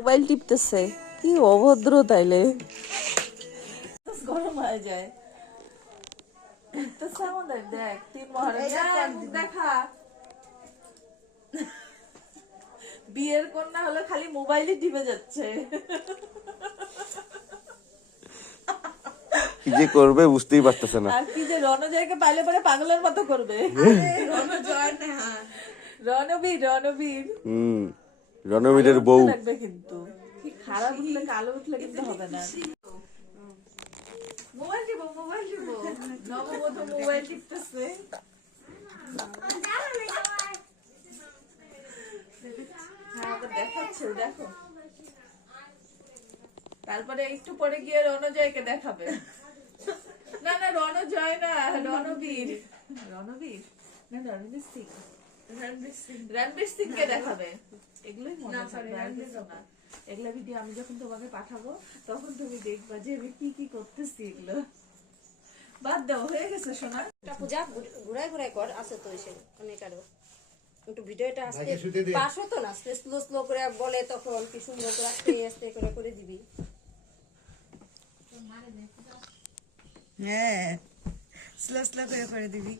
Mobile টিপতেছে, কি অভদ্র তাইলে। গরম হয়ে যায়। টিপতেছে আমাদের, দেখ তিন মহারাজা দেখা। বিয়ের কন্যা হলে খালি মোবাইলই টিপে যাচ্ছে। কি যে করবে বুঝতেই পারতেছে না। আর কি যে রণজয়কে পাইলে পরে পাগলের মতো করবে। রণজয় না, রণবীর রণবীর রণবীরের ভালো বউ। উঠতে লাগবে কিন্তু, কি খারাপ উঠলে কালো উঠলে কিন্তু হবে না। মোবাইল টিপো মোবাইল টিপো, নববধূ মোবাইল টিপতেছে। হ্যাঁ, ওকে দেখাচ্ছে, দেখো। তারপরে একটু পরে গিয়ে রণজয়কে দেখাবে। না না, রণজয় না, রণবীর। রণবীর না, রণবীর সিং। রণবীর সিং কে দেখাবে। এগুলোই মনে থাকবে, আর কিছু না। এগুলা ভিডিও আমি যখন তোমাকে পাঠাবো তখন তুমি দেখবা যে আমি কি কি করতেছি। এগুলো বাদ দাও, হয়ে গেছে সোনা। পূজা ঘুরাই ঘুরাই কর, আছে তো এসে অনেক আরো একটু ভিডিওটা আস্তে পাস হতো না, স্লো স্লো করে বলে তখন কি সুন্দর করে আস্তে আস্তে করে করে দিবি। হ্যাঁ, স্লো স্লো করে দিবি।